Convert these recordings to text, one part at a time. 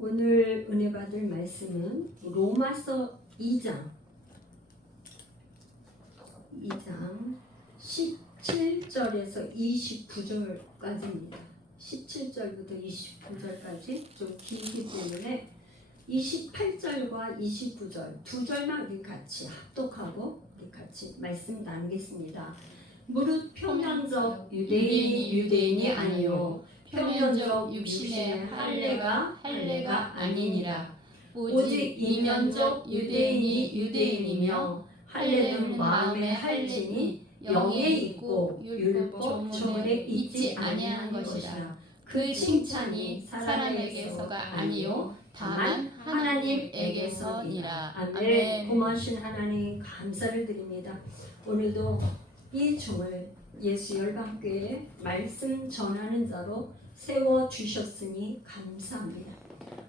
오늘 은혜 받을 말씀은 로마서 2장 17절에서 29절까지입니다. 17절부터 29절까지 좀 길기 때문에 28절과 29절 두 절만 같이 합독하고 같이 말씀 나누겠습니다. 무릇 평면적 유대인이 아니요 평면적 육신의 할례가 아니니라. 오직 이면적 유대인이며 할례는 마음의 할지니 영에 있고 율법 조문에 있지 아니한 것이라. 그 칭찬이 사람에게서가 아니요 다만 하나님에게서니라. 아멘. 고마우신 하나님 감사를 드립니다. 오늘도 이 종을 예수 열방교회 말씀 전하는 자로 세워주셨으니 감사합니다.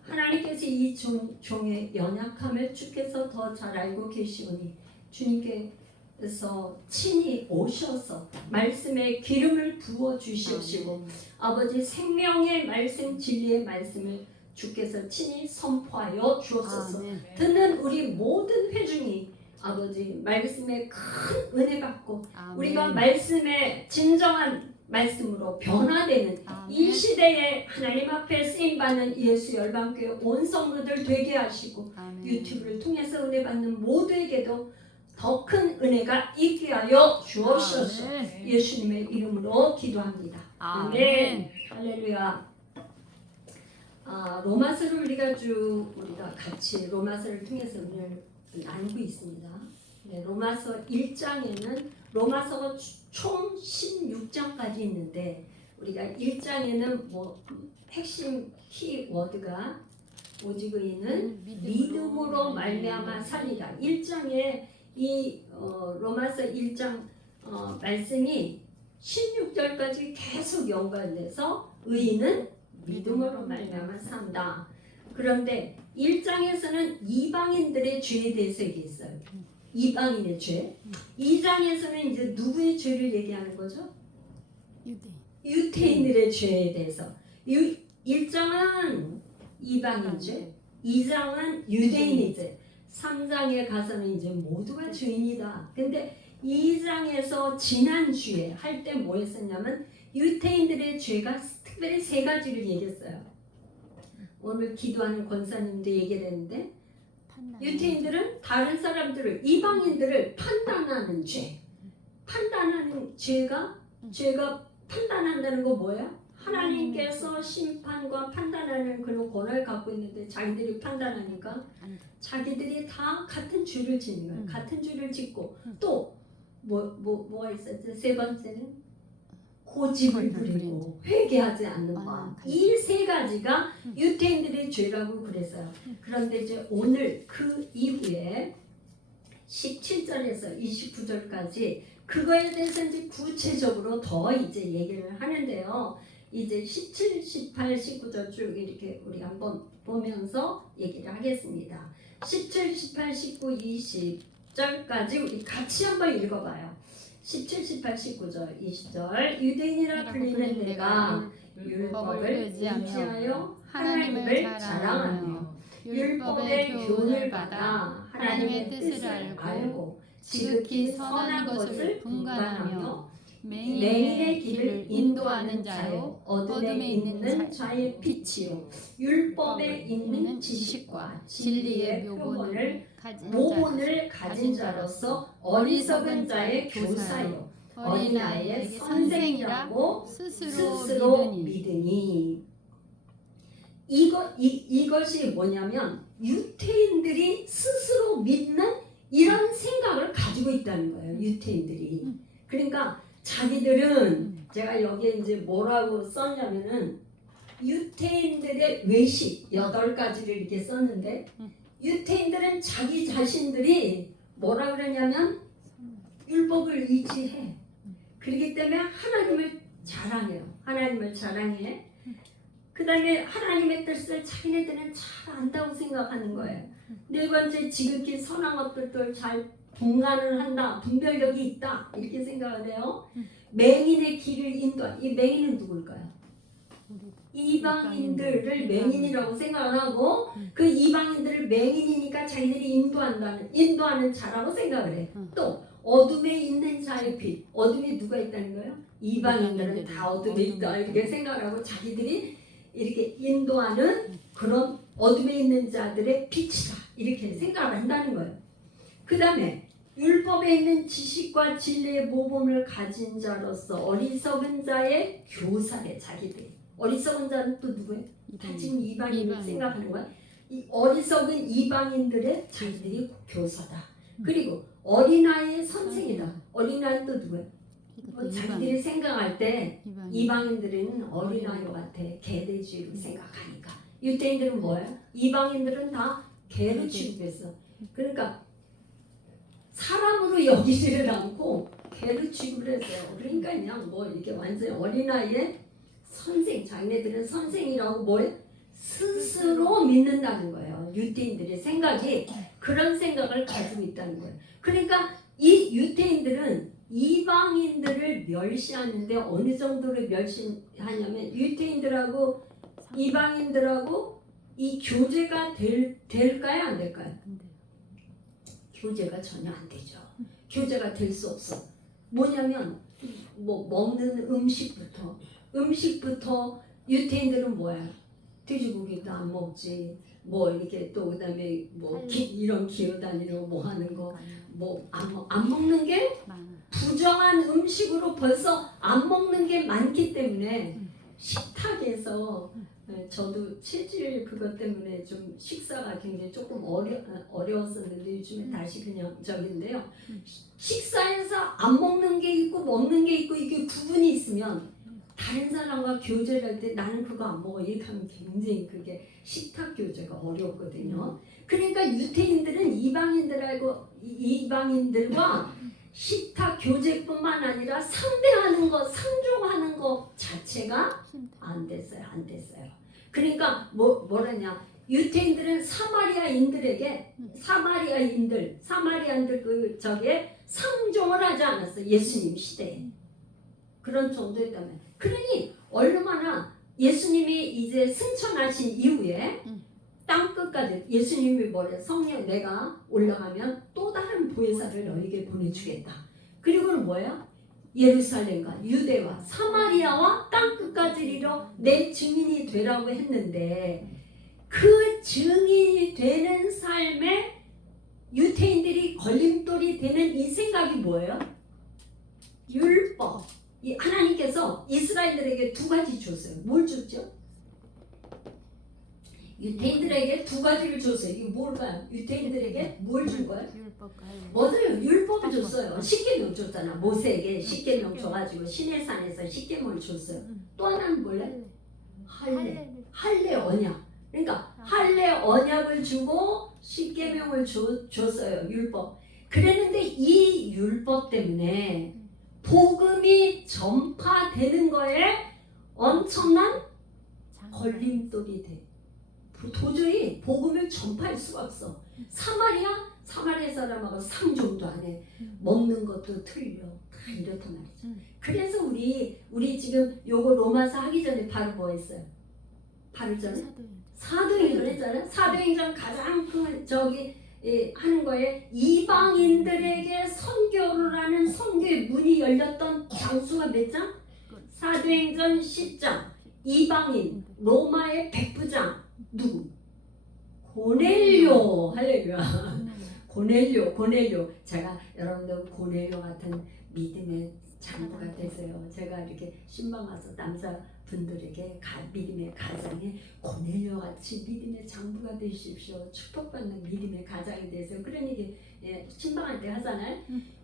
하나님께서 이 종의 연약함을 주께서 더 잘 알고 계시오니 주님께서 친히 오셔서 말씀에 기름을 부어주시옵시고 아버지 생명의 말씀 진리의 말씀을 주께서 친히 선포하여 주옵소서. 듣는 우리 모든 회중이 아버지 말씀에 큰 은혜 받고 우리가 말씀에 진정한 말씀으로 변화되는 이 시대에 하나님 앞에 쓰임받는 예수 열방교회 온 성도들 되게 하시고 유튜브를 통해서 은혜 받는 모두에게도 더 큰 은혜가 있게 하여 주옵소서. 예수님의 이름으로 기도합니다. 아멘. 할렐루야. 로마서를 우리가 같이 로마서를 통해서 오늘 나누고 있습니다. 네, 로마서 1장에는 로마서가 총 16장까지 있는데 우리가 1장에는 핵심 키워드가 오직 의인은 믿음으로 말미암아 살리라. 1장에 이 로마서 1장 말씀이 16절까지 계속 연관돼서 의인은 믿음으로 말미암아 산다. 그런데 1장에서는 이방인들의 죄에 대해서 얘기했어요. 이방인의 죄. 2장에서는 이제 누구의 죄를 얘기하는 거죠? 유대인들의 죄에 대해서. 1장은 이방인 죄, 2장은 유대인의 죄, 3장에 가서는 이제 모두가 죄인이다. 근데 2장에서 지난주에 할 때 뭐 했었냐면 유대인들의 죄가 특별히 3가지를 얘기했어요. 오늘 기도하는 권사님도 얘기를 했는데 유대인들은 다른 사람들을 이방인들을 판단하는 죄. 판단하는 죄가 판단한다는 거 뭐야? 하나님께서 심판과 판단하는 그런 권한을 갖고 있는데 자기들이 판단하니까 자기들이 다 같은 죄를 짓는 거야. 같은 죄를 짓고 또 뭐가 있었죠? 세 번째는 고집을 부리고 회개하지 않는 마음. 이 3가지가 유대인들의 죄라고 그랬어요. 그런데 이제 오늘 그 이후에 17절에서 29절까지 그거에 대해서 이제 구체적으로 더 이제 얘기를 하는데요. 이제 17, 18, 19절 쭉 이렇게 우리 한번 보면서 얘기를 하겠습니다. 17, 18, 19, 20절까지 우리 같이 한번 읽어봐요. 17, 18, 19절, 20절 유대인이라 불리는 내가 율법을 의지하여 하나님을 자랑하며 율법의 교훈을 받아 하나님의 뜻을 알고 지극히 선한 것을 분간하며 맹인의 길을 인도하는 자요 어둠에 있는 자의 빛이요 율법에 있는 지식과 진리의 모본을 가진 자로서 어리석은 자의 교사요 어린아이의 선생이라고 스스로 믿으니. 이것이 뭐냐면 유대인들이 스스로 믿는 이런 생각을 가지고 있다는 거예요. 유대인들이. 그러니까 자기들은 제가 여기에 이제 뭐라고 썼냐면은 유대인들의 외식 8가지를 이렇게 썼는데 유대인들은 자기 자신들이 뭐라 그러냐면 율법을 의지해. 그렇기 때문에 하나님을 자랑해. 그 다음에 하나님의 뜻을 자기네들은 잘 안다고 생각하는 거예요. 4번째 지극히 선한 것들도 잘 분간을 한다. 분별력이 있다. 이렇게 생각을 해요. 맹인의 길을 인도한. 이 맹인은 누굴까요? 이방인들을 맹인이라고 생각을 하고 그 이방인들을 맹인이니까 자기들이 인도하는 자라고 생각을 해. 또 어둠에 있는 자의 빛. 어둠에 누가 있다는 거예요? 이방인들은 다 어둠에 있다 이렇게 생각을 하고 자기들이 이렇게 인도하는 그런 어둠에 있는 자들의 빛이다 이렇게 생각을 한다는 거예요. 그 다음에 율법에 있는 지식과 진리의 모범을 가진 자로서 어리석은 자의 교사래. 자기들이 어리석은 자는 또 누구예요? 다 지금 이방인을 생각하는 거야. 이 어리석은 이방인들의 자기들이 교사다. 그리고 어린아이의 선생이다. 어린아이는 또 누구예요? 자기들이 생각할 때 이방인들은 어린아이와 같아. 개돼지로 생각하니까. 유대인들은 뭐예요? 이방인들은 다 개로 취급했어. 그러니까 사람으로 여기지를 않고 개로 취급을 했어요. 그러니까 그냥 뭐 이렇게 완전히 어린아이의 선생, 자기네들은 선생이라고 뭘 스스로 믿는다는 거예요. 유대인들의 생각이 그런 생각을 가지고 있다는 거예요. 그러니까 이 유대인들은 이방인들을 멸시하는데 어느 정도로 멸시하냐면 유대인들하고 이방인들하고 이 교제가 될까요? 안 될까요? 교제가 전혀 안 되죠. 교제가 될 수 없어. 뭐냐면 뭐 먹는 음식부터 유대인들은 뭐야? 돼지고기도 안 먹지. 뭐 이렇게 또 그다음에 뭐 이런 기어다니는 뭐 하는 거 뭐 안 먹는 게 부정한 음식으로 벌써 안 먹는 게 많기 때문에 식탁에서 저도 체질 그것 때문에 좀 식사가 굉장히 조금 어려웠었는데 요즘에 다시 그냥 저긴데요. 식사에서 안 먹는 게 있고 먹는 게 있고 이게 구분이 있으면 다른 사람과 교제를 할 때 나는 그거 안 먹어 이렇게 하면 굉장히 그게 식탁 교제가 어렵거든요. 그러니까 유대인들은 이방인들과 식탁 교제뿐만 아니라 상대하는 것, 상종하는 것 자체가 안 됐어요. 그러니까 뭐라냐? 유대인들은 사마리아인들 그 저게 상종을 하지 않았어요. 예수님 시대에 그런 정도였다면. 그러니 얼마나 예수님이 이제 승천하신 이후에 땅 끝까지 예수님이 뭐래? 성령 내가 올라가면 또 다른 보혜사를 너에게 보내주겠다. 그리고는 뭐예요? 예루살렘과 유대와 사마리아와 땅 끝까지 이르러 내 증인이 되라고 했는데 그 증인이 되는 삶에 유대인들이 걸림돌이 되는 이 생각이 뭐예요? 율법. 이 하나님께서 이스라엘들에게 두 가지 줬어요. 뭘 줬죠? 유대인들에게 두 가지를 줬어요. 이게 뭘까요? 유대인들에게 뭘 준 거예요? 맞아요. 율법을 줬어요. 십계명 줬잖아. 모세에게 십계명 줘가지고 시내산에서 십계명을 줬어요. 또 하나는 뭘래? 할례 언약. 그러니까 할례 언약을 주고 십계명을 줬어요. 율법. 그랬는데 이 율법 때문에 복음이 전파되는 거에 엄청난 걸림돌이 돼. 도저히 복음을 전파할 수가 없어. 사마리아 사람하고 상종도 안 해. 먹는 것도 틀려. 다 이렇단 말이죠. 그래서 우리 지금 요거 로마서 하기 전에 바로 뭐 했어요? 바로 전에 사도행전 했잖아요. 사도행전 가장 큰 하는 거에 이방인들에게 선교를 하는 선교의 문이 열렸던 장수가 몇 장? 사도행전 10장. 이방인 로마의 백부장 누구? 고넬료. 할렐루야. 고넬료. 제가 여러분들 고넬료 같은 믿음의 장부가 되세요. 제가 이렇게 신방 와서 남자분들에게 믿음의 가장에 고넬료 같이 믿음의 장부가 되십시오. 축복받는 믿음의 가장이 되세요. 그런 얘기 신방할 때 하잖아요.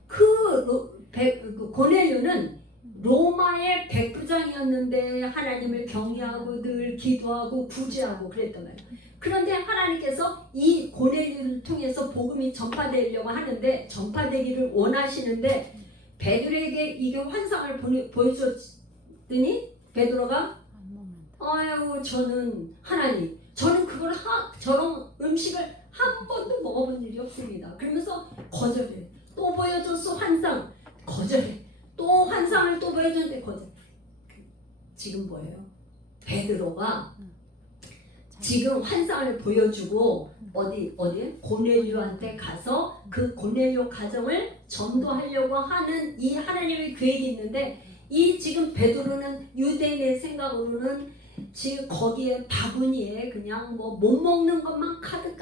그 고넬료는 로마의 백부장이었는데 하나님을 경외하고 늘 기도하고 구제하고 그랬단 말이에요. 그런데 하나님께서 이 고넬료를 통해서 복음이 전파되려고 하는데 전파되기를 원하시는데 베드로에게 이게 환상을 보여줬더니 베드로가 아유 저는 하나님 저는 저런 음식을 한 번도 먹어본 일이 없습니다. 그러면서 거절해. 또 보여줬어 환상 거절해. 또 환상을 또 보여줬는데 거절. 지금 뭐예요? 베드로가 지금 환상을 보여주고 어디 고넬료한테 가서 그 고넬료 가정을 전도하려고 하는 이 하나님의 계획이 있는데 이 지금 베드로는 유대인의 생각으로는 지금 거기에 바구니에 그냥 뭐 못 먹는 것만 가득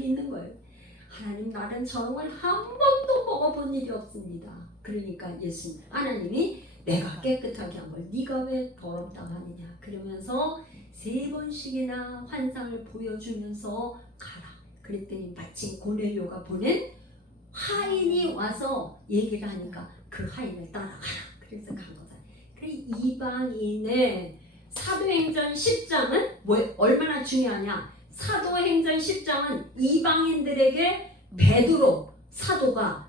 있는 거예요. 하나님 나는 저런 걸 한 번도 먹어본 일이 없습니다. 그러니까 예수님 하나님이 내가 깨끗하게 한 걸 네가 왜 더럽다고 하느냐 그러면서 3번씩이나 환상을 보여주면서 가라. 그랬더니 마침 고넬료가 보낸 하인이 와서 얘기를 하니까 그 하인을 따라가라. 그래서 간 거다. 그 이방인의 사도행전 10장은 얼마나 중요하냐? 사도행전 10장은 이방인들에게 베드로 사도가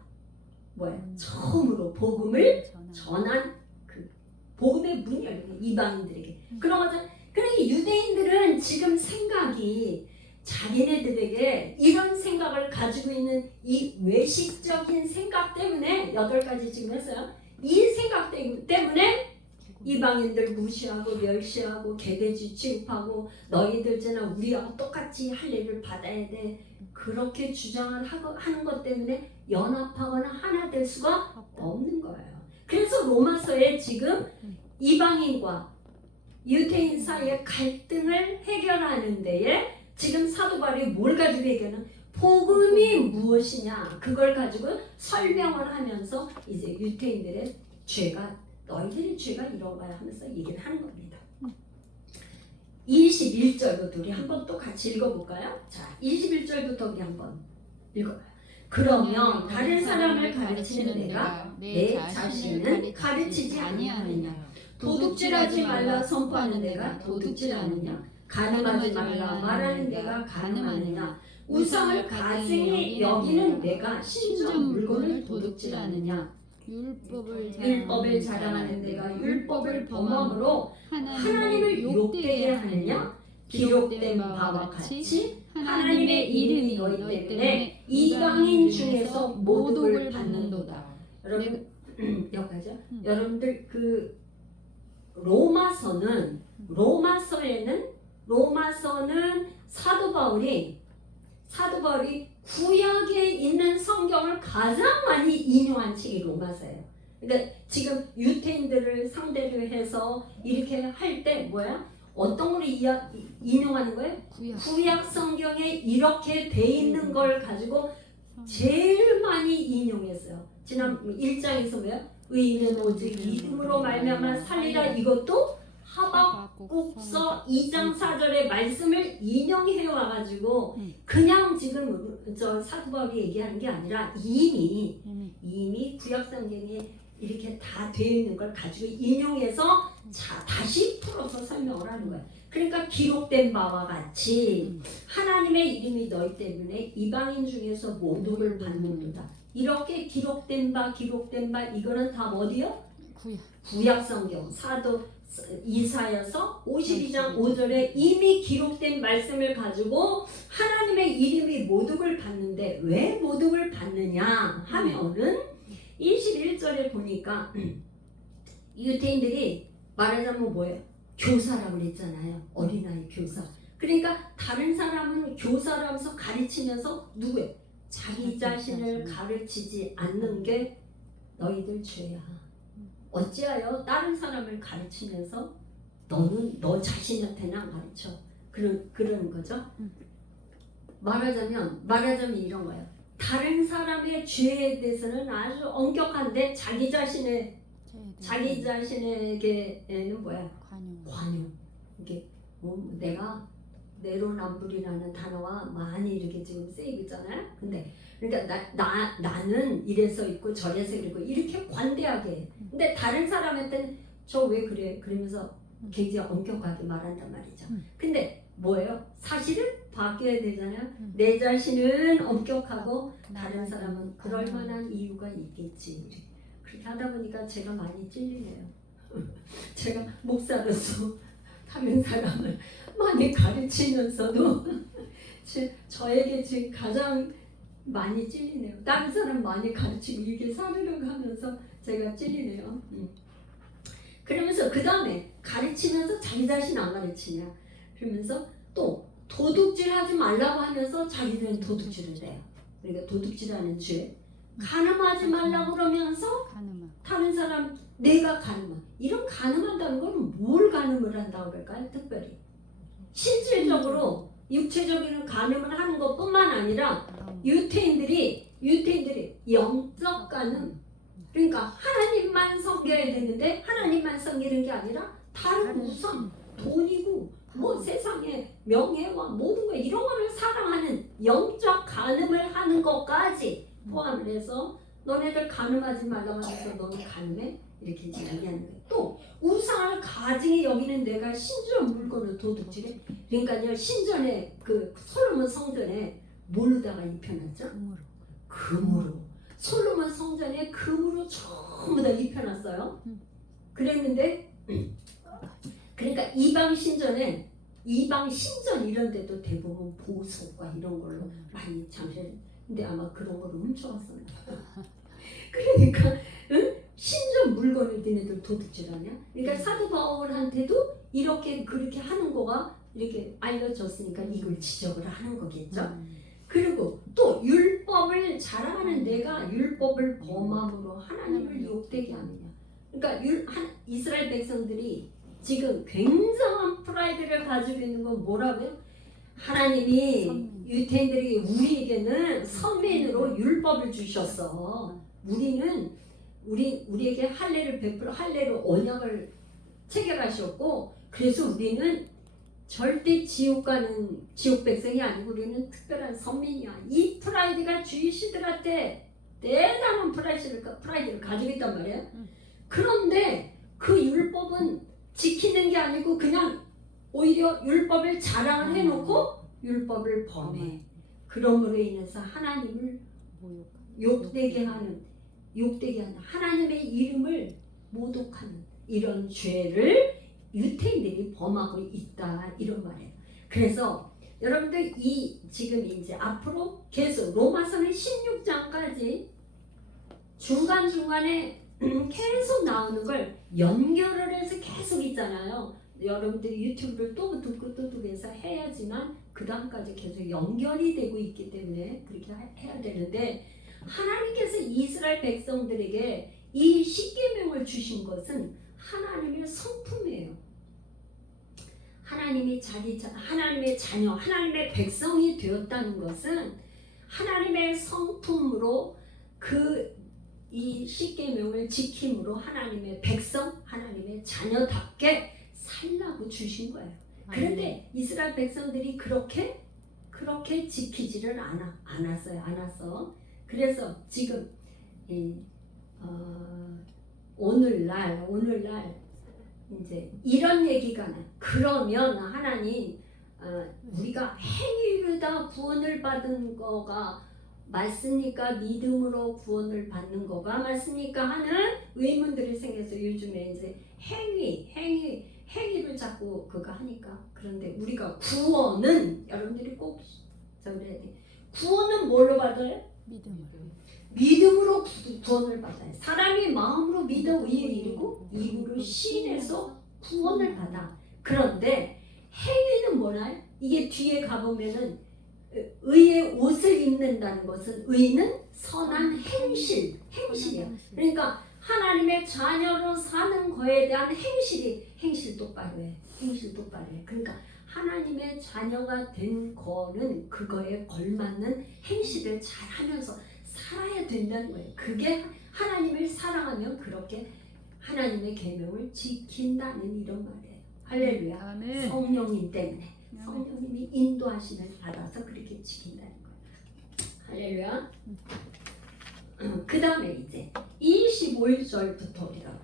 처음으로 복음을 전한 그 복음의 문이 열린 거예요. 이방인들에게. 그런 거죠. 그러니까 유대인들은 지금 생각이 자기네들에게 이런 생각을 가지고 있는 이 외식적인 생각 때문에 8가지 지금 했어요. 이 생각 때문에 이방인들 무시하고 멸시하고 개돼지 취급하고 너희들처럼 우리하고 똑같이 할례를 받아야 돼. 그렇게 주장을 하는 것 때문에 연합하거나 하나 될 수가 없는 거예요. 그래서 로마서에 지금 이방인과 유대인 사이의 갈등을 해결하는 데에 지금 사도 바울이 뭘 가지고 얘기하는 복음이 무엇이냐 그걸 가지고 설명을 하면서 이제 유대인들의 죄가 너희들의 죄가 이런 거야 하면서 얘기를 하는 겁니다. 21절부터 우리 한번 또 같이 읽어볼까요? 자, 21절부터 우리 한번 읽어봐요. 그러면 다른 사람을 가르치는 내가 내 자신은 가르치지 아니하느냐? 도둑질하지 말라 선포하는 내가 도둑질하느냐? 간음하지 말라 말하는 내가 간음하느냐? 우상을 가증히 여기는 내가 신전 물건을 도둑질하느냐? 율법을 자랑하는 내가 율법을 범함으로 하나님을 욕되게 하느냐? 기록된 바와 같이 하나님의 이름이 너희 때문에 이방인 중에서 모독을 받는도다. 여러분 여기까지요? 여러분들 그 로마서는 사도 바울이 구약에 있는 성경을 가장 많이 인용한 책이 로마서예요. 그러니까 지금 유대인들을 상대로 해서 이렇게 할 때 어떤 걸 인용하는 거예요? 구약 성경에 이렇게 돼 있는 걸 가지고 제일 많이 인용했어요. 지난 1장에서 의인은 오직 믿음으로 말미암아 살리라. 이것도 하박국서 2장 4절의 말씀을 인용해 와가지고 그냥 지금 저 사도 바울이 얘기하는 게 아니라 이미 구약 성경에 이렇게 다 되어 있는 걸 가지고 인용해서 다시 풀어서 설명을 하는 거예요. 그러니까 기록된 바와 같이 하나님의 이름이 너희 때문에 이방인 중에서 모독을 받는도다. 이렇게 기록된 바 이거는 다 어디요? 구약 성경 사도 이사야서 52장 5절에 이미 기록된 말씀을 가지고 하나님의 이름이 모독을 받는데 왜 모독을 받느냐 하면은 21절에 보니까 유대인들이 말하자면 교사라고 그랬잖아요. 어린아이 교사. 그러니까 다른 사람은 교사라면서 가르치면서 누구예요? 자기 자신을 가르치지 않는 게 너희들 죄야. 어찌하여 다른 사람을 가르치면서 너는 너 자신한테는 안 가르쳐. 그러는 거죠. 말하자면 이런 거예요. 다른 사람의 죄에 대해서는 아주 엄격한데 자기 자신에게는 관용. 이게 내가 내로남불이라는 단어가 많이 이렇게 지금 쓰이고 있잖아요. 근데 그러니까 나는 이래서 있고 저래서 있고 이렇게 관대하게 해. 근데 다른 사람한테는 저 왜 그래? 그러면서 굉장히 엄격하게 말한단 말이죠. 근데 사실은 바뀌어야 되잖아요. 내 자신은 엄격하고 다른 사람은 그럴 만한 이유가 있겠지. 그렇게 하다 보니까 제가 많이 찔리네요. 제가 목사로서 다른 사람을 많이 가르치면서도 저에게 지금 가장 많이 찔리네요. 다른 사람 많이 가르치고 이게 사르려고 하면서 제가 찔리네요. 그러면서 그 다음에 가르치면서 자기 자신 안 가르치냐. 그러면서 또 도둑질하지 말라고 하면서 자기들은 도둑질을 해요. 그러니까 도둑질하는 죄. 간음하지 말라고 그러면서 다른 사람 내가 간음한. 이런 간음한다는 건 뭘 간음을 한다고 할까요? 특별히 실질적으로 육체적인 간음을 하는 것뿐만 아니라 유태인들이 영적 간음, 그러니까 하나님만 섬겨야 되는데 하나님만 섬기는 게 아니라 다른 우상, 돈이고 뭐 세상의 명예와 모든 거 이런 거를 사랑하는 영적 간음을 하는 것까지 포함을 해서 너네들 간음하지 말라고 해서 너는 간음해? 이렇게 얘기하는 거예요. 또 우상을 가증히 여기는 내가 신전 물건을 도둑질해? 그러니까요, 신전에 그 솔로몬 성전에 뭘로다가 입혀놨죠? 금으로. 솔로몬 성전에 금으로 전부 다 입혀놨어요. 그랬는데 그러니까 이방 신전 이런 데도 대부분 보석과 이런 걸로 많이 장식을. 근데 아마 그런 거를 훔쳐갔어요. 그러니까 신전 물건을 니네들 도둑질하냐? 그러니까 사도 바울한테도 이렇게 그렇게 하는 거가 이렇게 알려졌으니까 이걸 지적을 하는 거겠죠. 그리고 또 율법을 자랑하는 내가 율법을 범함으로 하나님을 욕되게 하느냐. 그러니까 이스라엘 백성들이 지금 굉장한 프라이드를 가지고 있는 건 뭐라고요? 하나님이 유태인들이 우리에게는 선민으로 율법을 주셨어. 우리에게 할례를 베풀어 할례로 언약을 체결하셨고, 그래서 우리는 절대 지옥 백성이 아니고 우리는 특별한 선민이야. 이 프라이드가 주이시들한테 대단한 프라이드를 가지고 있단 말이에요. 그런데 그 율법은 지키는 게 아니고 그냥 오히려 율법을 자랑을 해놓고 율법을 범해. 그러므로 인해서 하나님을 욕되게 하는 하나님의 이름을 모독하는 이런 죄를 유태인들이 범하고 있다, 이런 말이에요. 그래서 여러분들 지금 이제 앞으로 계속 로마서는 16장까지 중간중간에 계속 나오는 걸 연결을 해서 계속 있잖아요. 여러분들이 유튜브를 또 듣고 해서 해야지만 그 다음까지 계속 연결이 되고 있기 때문에 그렇게 해야 되는데, 하나님께서 이스라엘 백성들에게 이 십계명을 주신 것은 하나님의 성품이에요. 하나님의 자녀, 하나님의 백성이 되었다는 것은 하나님의 성품으로 이 십계명을 지킴으로 하나님의 백성, 하나님의 자녀답게 살라고 주신 거예요. 그런데 이스라엘 백성들이 그렇게 지키지를 않았어. 그래서 지금 오늘날 이제 이런 얘기가 나. 그러면 하나님, 우리가 행위로 다 구원을 받은 거가 맞습니까? 믿음으로 구원을 받는 거가 맞습니까? 하는 의문들이 생겨서 요즘에 이제 행위를 자꾸 그거 하니까. 그런데 우리가 구원은 여러분들이 꼭 저래야 돼. 구원은 뭘로 받아요? 믿음으로 구원을 받아요. 사람이 마음으로 믿어 의에 이르고 입으로 시인해서 구원을 받아. 그런데 행위는 뭐나요? 이게 뒤에 가보면은 의의 옷을 입는다는 것은 의는 선한 행실이야. 그러니까 하나님의 자녀로 사는 거에 대한 행실 똑바로 해. 그러니까 하나님의 자녀가 된 거는 그거에 걸맞는 행실을 잘 하면서 살아야 된다는 거예요. 그게 하나님을 사랑하면 그렇게 하나님의 계명을 지킨다는 이런 말이에요. 할렐루야. 아멘. 성령님 때문에. 성령님이 인도하심을 받아서 그렇게 지킨다는 거예요. 할렐루야. 그 다음에 이제 25절부터 우리가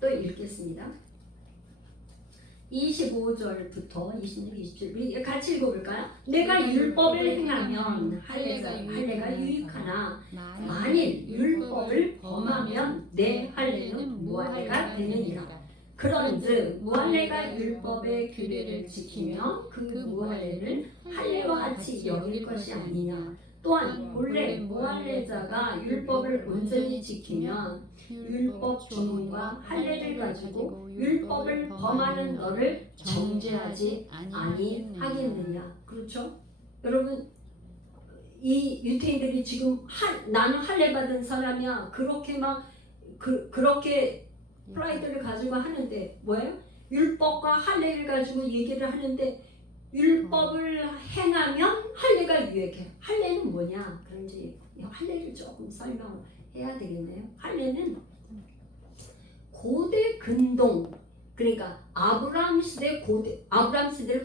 또 읽겠습니다. 25절부터 26, 27 우리 같이 읽어볼까요? 내가 율법을 행하면 할례가 유익하나 만일 율법을 범하면 내 할례는 무할례가 되느니라. 그런즉 무할례가 율법의 규례를 지키며 그 무할례를 할례와 같이 여길 것이 아니냐. 또한 본래 무할례자가 율법을 온전히 지키면 율법 주문과 할례를 가지고 율법을 범하는 너를 정죄하지 아니하겠느냐. 그렇죠? 여러분, 이 유태인들이 지금 나는 할례 받은 사람이야 그렇게 막 그렇게 프라이드를 가지고 하는데 뭐예요? 율법과 할례를 가지고 얘기를 하는데 율법을 행하면 할례가 유익해. 할례는 뭐냐? 그런지 할례를 조금 설명해야 되겠네요. 할례는 고대 근동, 그러니까 아브라함 시대를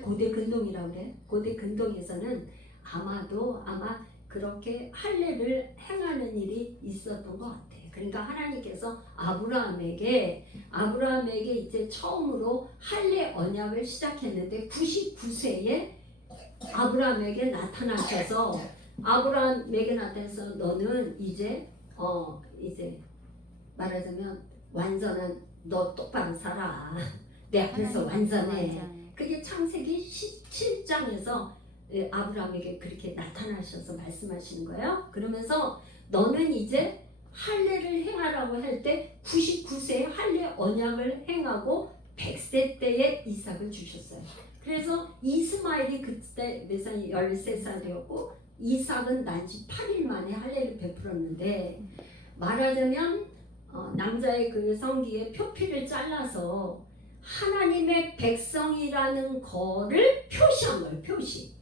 고대 근동이라고 그래. 고대 근동에서는 아마 그렇게 할례를 행하는 일이 있었던 것 같아요. 그러니까 하나님께서 아브라함에게 이제 처음으로 할례 언약을 시작했는데 99세에 아브라함에게 나타나셔서 너는 이제 말하자면 완전한 너 똑바로 살아. 내 앞에서 완전해. 그게 창세기 17장에서 아브라함에게 그렇게 나타나셔서 말씀하시는 거예요. 그러면서 너는 이제 할례를 행하라고 할 때 99세에 할례 언약을 행하고 100세 때에 이삭을 주셨어요. 그래서 이스마엘이 그때 몇 살? 13살이었고 이삭은 난지 8일 만에 할례를 베풀었는데 말하자면 남자의 그 성기에 표피를 잘라서 하나님의 백성이라는 거를 표시한 거예요. 표시.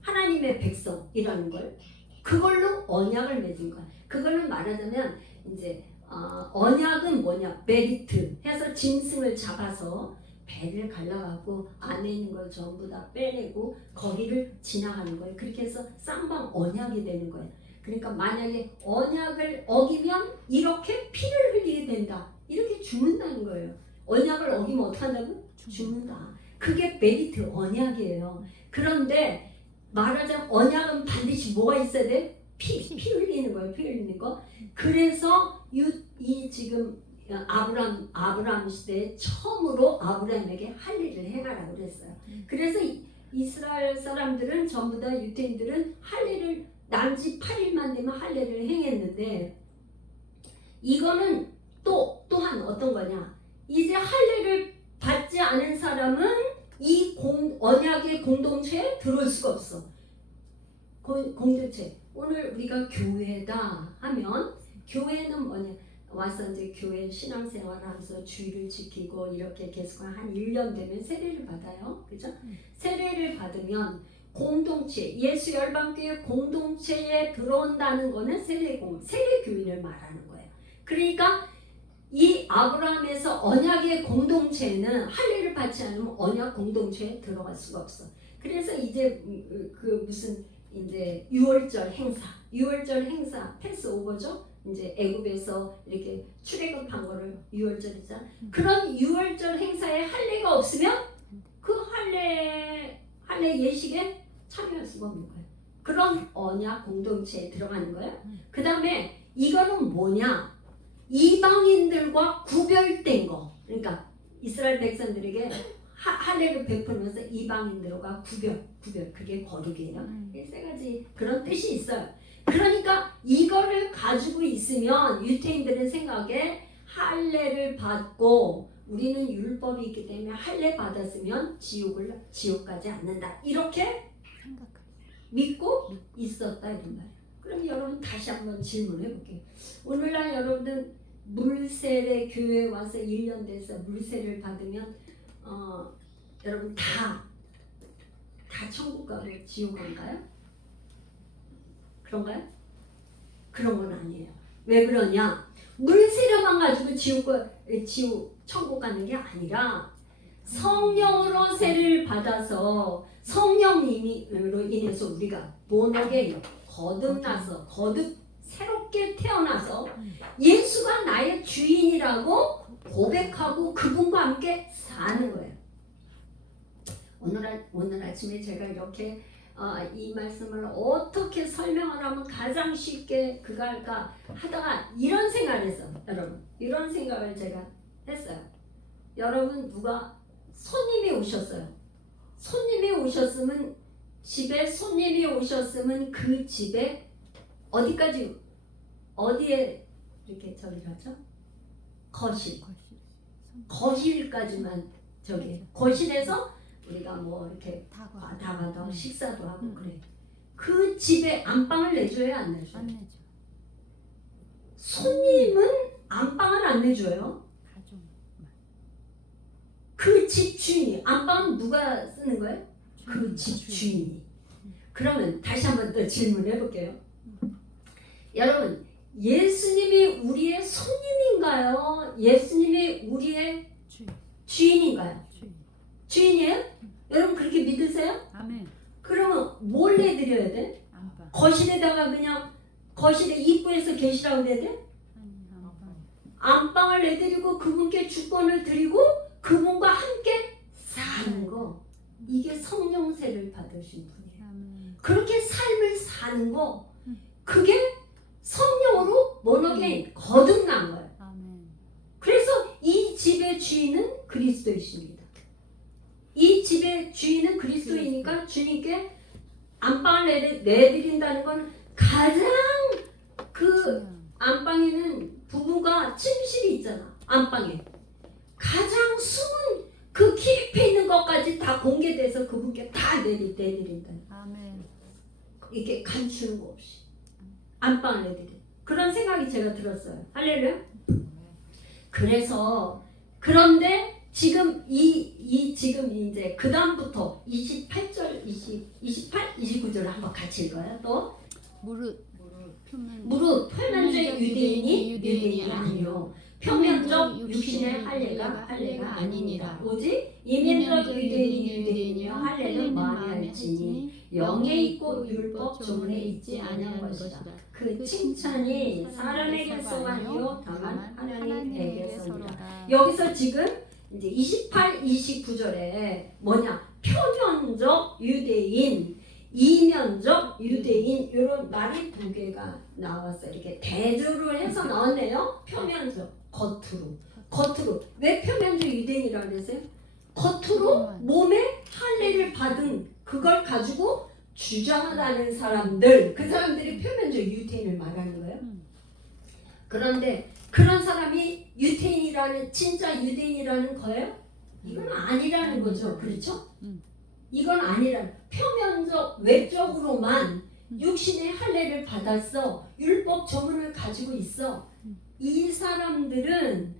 하나님의 백성이라는 걸 그걸로 언약을 맺은 거야. 그거는 말하자면 이제 언약은 뭐냐? 메리트 해서 짐승을 잡아서 배를 갈라갖고 안에 있는 걸 전부 다 빼내고 거기를 지나가는 거예요. 그렇게 해서 쌍방 언약이 되는 거예요. 그러니까 만약에 언약을 어기면 이렇게 피를 흘리게 된다. 이렇게 죽는다는 거예요. 언약을 어기면 어떻게 한다고? 죽는다. 그게 메리트 언약이에요. 그런데 말하자면 언약은 반드시 뭐가 있어야 돼? 피 흘리는 거예요. 피 흘리는 거. 그래서 이 지금 아브라함 시대에 처음으로 아브라함에게 할례를 행하라고 그랬어요. 그래서 이스라엘 사람들은 전부 다 유태인들은 할례를 난지 8일만 되면 할례를 행했는데 이거는 또한 어떤 거냐? 이제 할례를 받지 않은 사람은 이 언약의 공동체에 들어올 수가 없어. 공동체. 오늘 우리가 교회다 하면 교회는 뭐냐? 와서 이제 교회 신앙생활을 하면서 주의를 지키고 이렇게 계속 한 1년 되면 세례를 받아요. 그죠? 세례를 받으면 공동체, 예수 열방교회 공동체에 들어온다는 거는 세례교인을 말하는 거예요. 그러니까 이 아브라함에서 언약의 공동체는 할례를 받지 않으면 언약 공동체에 들어갈 수가 없어. 그래서 이제 그 무슨 이제 유월절 행사 패스오버죠. 이제 애굽에서 이렇게 출애굽한 거를 유월절이잖아. 그런 유월절 행사에 할례가 없으면 그 할례 예식에 참여할 수가 없는 거예요. 그런 언약 공동체에 들어가는 거예요. 그 다음에 이거는 뭐냐? 이방인들과 구별된 거. 그러니까 이스라엘 백성들에게 할례를 베풀면서 이방인들과 구별 그게 거룩이에요. 세 가지 그런 뜻이 있어요. 그러니까 이거를 가지고 있으면 유태인들은 생각에 할례를 받고 우리는 율법이 있기 때문에 할례 받았으면 지옥 가지 않는다. 이렇게 믿고 있었다 이런 말이에요. 그럼 여러분 다시 한번 질문해 볼게요. 오늘날 여러분들 물세례 교회 와서 1년 돼서 물세례를 받으면 여러분 다 천국 가고 지옥 간가요? 그런가요? 그런 건 아니에요. 왜 그러냐? 물세례만 가지고 천국 가는 게 아니라 성령으로 세례를 받아서 성령님으로 인해서 우리가 본어게 거듭나서 새롭게 태어나서 예수가 나의 주인이라고 고백하고 그분과 함께 사는 거예요. 오늘 아침에 제가 이렇게 이 말씀을 어떻게 설명을 하면 가장 쉽게 그거 할까 하다가 이런 생각을 했어요. 여러분 이런 생각을 제가 했어요. 여러분 누가 손님이 오셨어요. 손님이 오셨으면 그 집에 어디까지 어디에 이렇게 저기 가죠? 거실. 거실까지만 저기 거실에서 우리가 뭐 이렇게 다가다 식사도 하고 그래. 그 집에 안방을 내줘야 안 내줘요? 안 내죠. 손님은 안방을 안 내줘요. 그 집 주인이. 안방은 누가 쓰는 거예요? 그 집 주인이. 그러면 다시 한번 더 질문해 볼게요. 여러분, 예수님이 우리의 손님인가요? 예수님이 우리의 주인인가요? 주인이에요? 여러분 그렇게 믿으세요? 아멘. 그러면 뭘 내드려야 돼? 안방. 거실에다가 그냥 거실에 입구에서 계시라고 내야 돼? 아니, 안방. 안방을 내드리고 그분께 주권을 드리고 그분과 함께 사는 거. 이게 성령세를 받으신 분이에요. 아멘. 그렇게 삶을 사는 거, 그게 성령으로 모노게인 거듭난 거예요. 아멘. 그래서 이 집의 주인은 그리스도이십니다. 이 집의 주인은 그리스도이니까 주님께 안방을 내드린다는 건 가장 그 안방에는 부부가 침실이 있잖아. 안방에 가장 숨은 그 깊이 있는 것까지 다 공개돼서 그분께 다 내드린다. 아멘. 이렇게 감추는 거 없이 안방을 내드려. 그런 생각이 제가 들었어요. 할렐루야. 그래서 그런데 지금 지금 이제 그 다음부터 28절, 28, 29절을 한번 같이 읽어요. 또 무릇 표면적 유대인이 아니요 표면적 육신의 할례가 아니니라. 오직 이면적 유대인이여 할례는 마음에 할지니 영에 있고 율법 조문에 있지 아니한 것이다. 그 칭찬이 사람에게서 아니요 다만 하나님에게서니라. 여기서 지금 이제 28, 29절에 뭐냐? 표면적 유대인, 이면적 유대인 이런 말이 두 개가 나왔어요. 이렇게 대조를 해서 나왔네요. 표면적, 겉으로. 왜 표면적 유대인이라고 그랬어요? 겉으로 몸에 할례를 받은 그걸 가지고 주장하는 사람들, 그 사람들이 표면적 유대인을 말하는 거예요. 그런데 그런 사람이 유대인이라는 진짜 유대인이라는 거예요? 이건 아니라는 거죠. 그렇죠? 이건 아니라 표면적 외적으로만 육신의 할례를 받았어. 율법 조문을 가지고 있어. 이 사람들은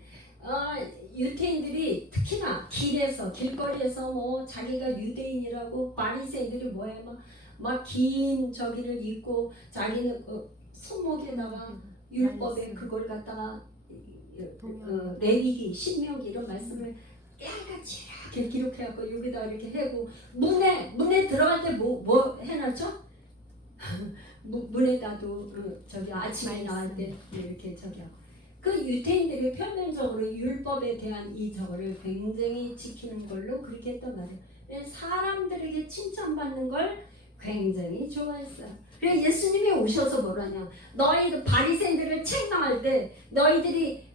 유대인들이 특히나 길거리에서 뭐 자기가 유대인이라고 바리새인들이 뭐야 막 긴 저기를 입고 자기는 손목에다가 율법에 그걸 갖다가 레위기, 신명기 이런 말씀을 깨알같이 이렇게 기록해갖고 여기다 이렇게 하고 문에 들어갈 때 뭐 해놨죠? 문에다도 저기 아침에 나올 때 이렇게 저기하고 그 유대인들이 표면적으로 율법에 대한 이 저거를 굉장히 지키는 걸로 그렇게 했단 말이에요. 사람들에게 칭찬받는 걸 굉장히 좋아했어요. 그래서 예수님이 오셔서 뭐라냐? 너희 바리새인들을 책망할 때 너희들이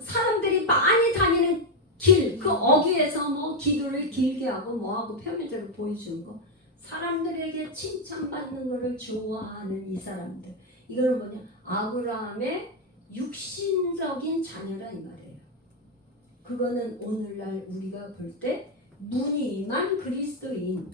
사람들이 많이 다니는 길, 그 어귀에서 뭐 기도를 길게 하고 뭐하고 표면적으로 보여주는 거. 사람들에게 칭찬받는 것을 좋아하는 이 사람들. 이거는 뭐냐? 아브라함의 육신적인 자녀라 이 말이에요. 그거는 오늘날 우리가 볼 때 무늬만 그리스도인.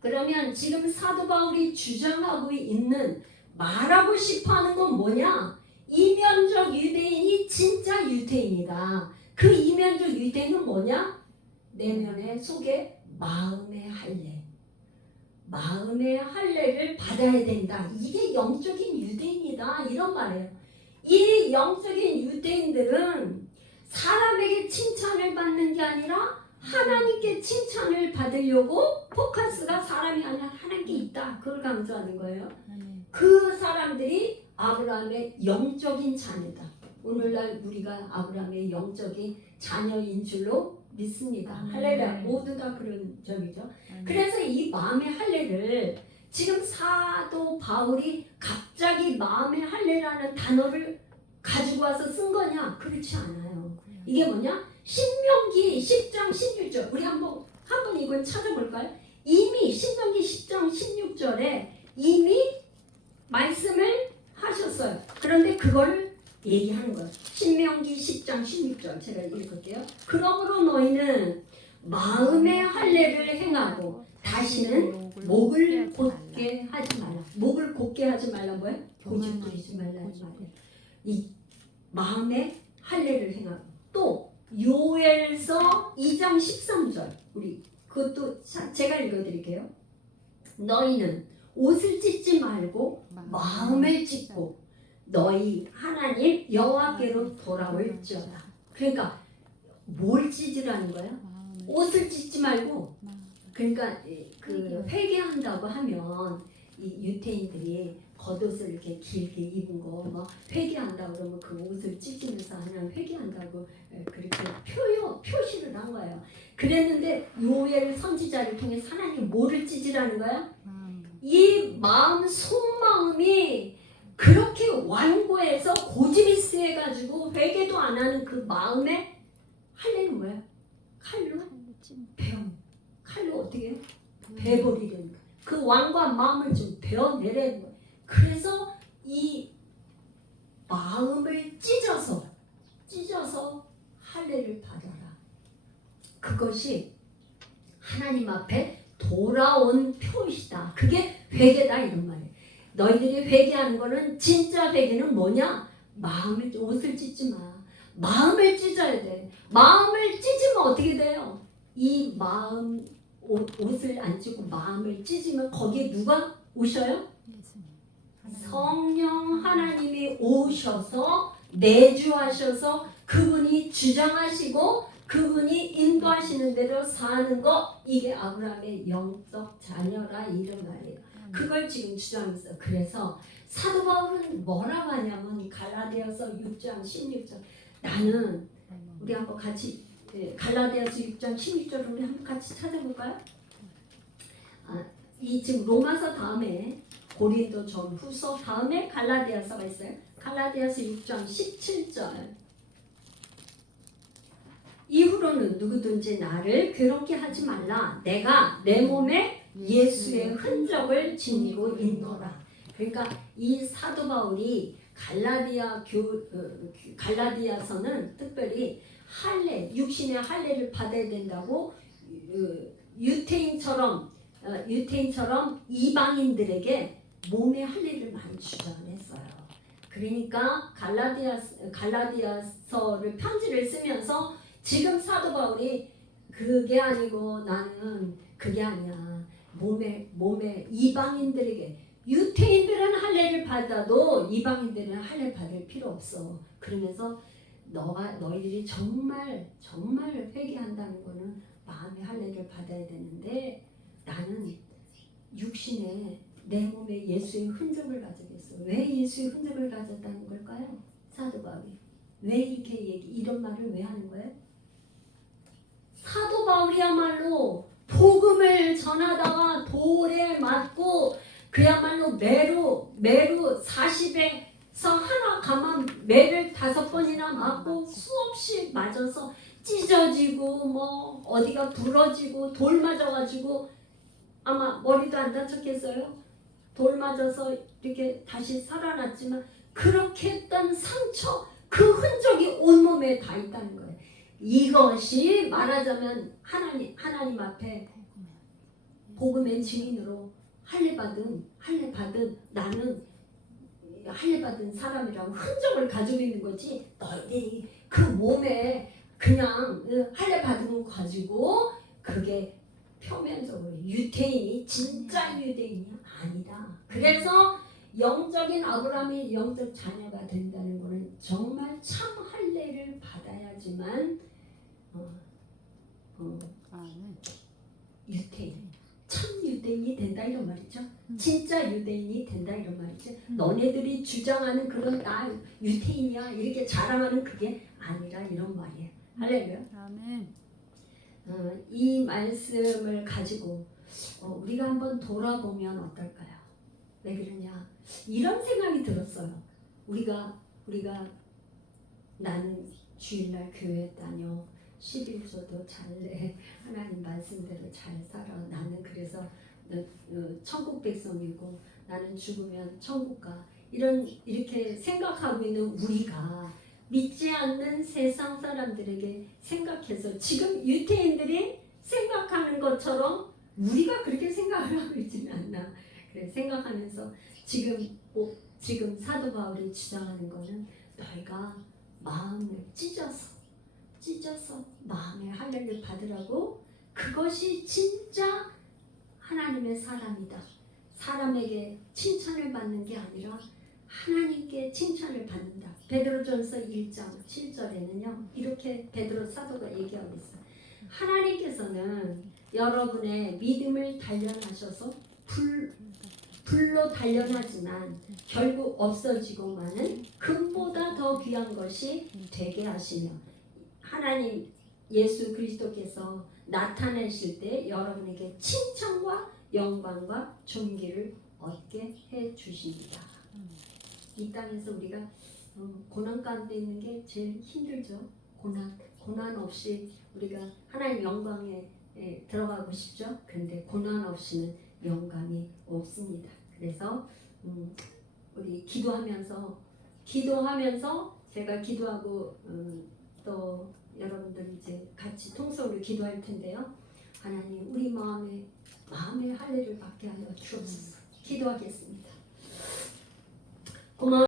그러면 지금 사도 바울이 주장하고 있는 말하고 싶어하는 건 뭐냐? 이면적 유대인이 진짜 유대인이다. 그 이면적 유대인은 뭐냐? 내면의 속에 마음의 할례. 마음의 할례를 받아야 된다. 이게 영적인 유대인이다. 이런 말이에요. 이 영적인 유대인들은 사람에게 칭찬을 받는 게 아니라 하나님께 칭찬을 받으려고 포커스가 사람이 아니라 하나님께 있다. 그걸 강조하는 거예요. 그 사람들이 아브라함의 영적인 자녀다. 오늘날 우리가 아브라함의 영적인 자녀인 줄로 믿습니다. 할렐루야. 모두 다 그런 점이죠. 그래서 이 마음의 할례를 지금 사도 바울이 갑자기 마음의 할례라는 단어를 가지고 와서 쓴 거냐? 그렇지 않아요. 이게 뭐냐? 신명기 10장 16절. 우리 한번 이걸 찾아볼까요? 이미 신명기 10장 16절에 이미 말씀을 하셨어요. 그런데 그걸 얘기하는 거예요. 신명기 10장 16절 제가 읽을게요. 그러므로 너희는 마음의 할례를 행하고 다시는 목을 곧게 하지 말라. 목을 곧게 하지 말라 뭐예요? 고집 부리지 말라 말이에요. 이 마음의 할례를 행하고 또 요엘서 2장 13절 우리 그것도 제가 읽어드릴게요. 너희는 옷을 찢지 말고 마음을 찢고 너희 하나님 여호와께로 돌아올지어다. 그러니까 뭘 찢으라는 거야? 옷을 찢지 말고 그러니까 그 회개한다고 하면 이 유태인들이 겉옷을 이렇게 길게 입은 거 뭐 회개한다고 그러면 그 옷을 찢으면서 하면 회개한다고 그렇게 표시를 한 거예요. 그랬는데 요엘 선지자를 통해 하나님 뭐를 찢으라는 거야? 이 마음 속마음이 그렇게 완고해서 고집이 세가지고 회개도 안 하는 그 마음에 할례는 뭐야? 칼로 베어. 칼로 어떻게 해요? 베버리려는 거야. 그 완고한 마음을 좀 베어내려는 거야. 그래서 이 마음을 찢어서 할례를 받아라. 그것이 하나님 앞에 돌아온 표시다. 그게 회개다 이런 말이에요. 너희들이 회개하는 거는 진짜 회개는 뭐냐? 옷을 찢지 마. 마음을 찢어야 돼. 마음을 찢으면 어떻게 돼요? 이 마음 옷을 안 찢고 마음을 찢으면 거기에 누가 오셔요? 성령 하나님이 오셔서 내주하셔서 그분이 주장하시고 그분이 인도하시는 대로 사는 거 이게 아브라함의 영적 자녀라 이런 말이에요. 그걸 지금 주장했어. 그래서 사도 바울은 뭐라고 하냐면 갈라디아서 6장 16절 나는 우리 한번 같이 갈라디아서 6장 16절 우리 한번 같이 찾아볼까요? 이 지금 로마서 다음에 고린도 전후서 다음에 갈라디아서가 있어요. 갈라디아서 6장 17절 이후로는 누구든지 나를 괴롭게 하지 말라. 내가 내 몸에 예수의 흔적을 지니고 있노라. 그러니까 이 사도 바울이 갈라디아서는 특별히 할례, 육신의 할례를 받아야 된다고 유태인처럼 이방인들에게 몸의 할례를 많이 주장했어요. 그러니까 갈라디아서를 편지를 쓰면서 지금 사도 바울이 그게 아니고 나는 그게 아니야. 몸에 이방인들에게 유태인들은 할례를 받아도 이방인들은 할례 받을 필요 없어. 그러면서 너희들이 정말 회개한다는 거는 마음의 할례를 받아야 되는데 나는 육신에 내 몸에 예수의 흔적을 가지고 있어. 왜 예수의 흔적을 가졌다는 걸까요? 사도 바울이 왜 이렇게 이런 말을 왜 하는 거예요? 사도 바울이야말로 복음을 전하다가 돌에 맞고 그야말로 매로 40에서 하나 가만 매를 5번이나 맞고 수없이 맞아서 찢어지고 뭐 어디가 부러지고 돌 맞아가지고 아마 머리도 안 다쳤겠어요? 돌 맞아서 이렇게 다시 살아났지만 그렇게 했던 상처 그 흔적이 온몸에 다 있다는 거예요. 이것이 말하자면 하나님 앞에 복음의 증인으로 할례 받은 나는 할례 받은 사람이라고 흔적을 가지고 있는 거지. 너희들이 그 몸에 그냥 할례 받은 거 가지고 그게 표면적으로 유태인이 진짜 유대인이 아니다. 그래서 영적인 아브라함이 영적 자녀가 된다는 것은 정말 참 할례를 받아야지만 유태인 참 유대인이 된다 이런 말이죠. 진짜 유대인이 된다 이런 말이죠. 너네들이 주장하는 그런 나 유태인이야 이렇게 자랑하는 그게 아니라 이런 말이에요. 할렐루야. 아멘. 이 말씀을 가지고 우리가 한번 돌아보면 어떨까요? 왜 그러냐? 이런 생각이 들었어요. 우리가 나는 주일날 교회 다녀 11조도 잘 내. 하나님 말씀대로 잘 살아. 나는 그래서 천국 백성이고 나는 죽으면 천국 가 이렇게 생각하고 있는 우리가 믿지 않는 세상 사람들에게 생각해서 지금 유태인들이 생각하는 것처럼 우리가 그렇게 생각을 하고 있지는 않나. 그래 생각하면서 지금 사도 바울이 주장하는 거는 너희가 마음을 찢어서 마음의 할례를 받으라고. 그것이 진짜 하나님의 사람이다. 사람에게 칭찬을 받는 게 아니라 하나님께 칭찬을 받는다. 베드로전서 1장 7절에는요 이렇게 베드로 사도가 얘기하고 있어요. 하나님께서는 여러분의 믿음을 단련하셔서 불로 단련하지만 결국 없어지고 마는 금보다 더 귀한 것이 되게 하시며, 하나님 예수 그리스도께서 나타내실 때 여러분에게 칭찬과 영광과 존귀를 얻게 해 주십니다. 이 땅에서 우리가 고난 가운데 있는 게 제일 힘들죠. 고난 없이 우리가 하나님 영광에 들어가고 싶죠. 근데 고난 없이는 영광이 없습니다. 그래서 우리 기도하면서 제가 기도하고 또 여러분들 이제 같이 통성으로 기도할 텐데요. 하나님 우리 마음의 할례를 받게 하여 주옵소서. 기도하겠습니다. 고마워.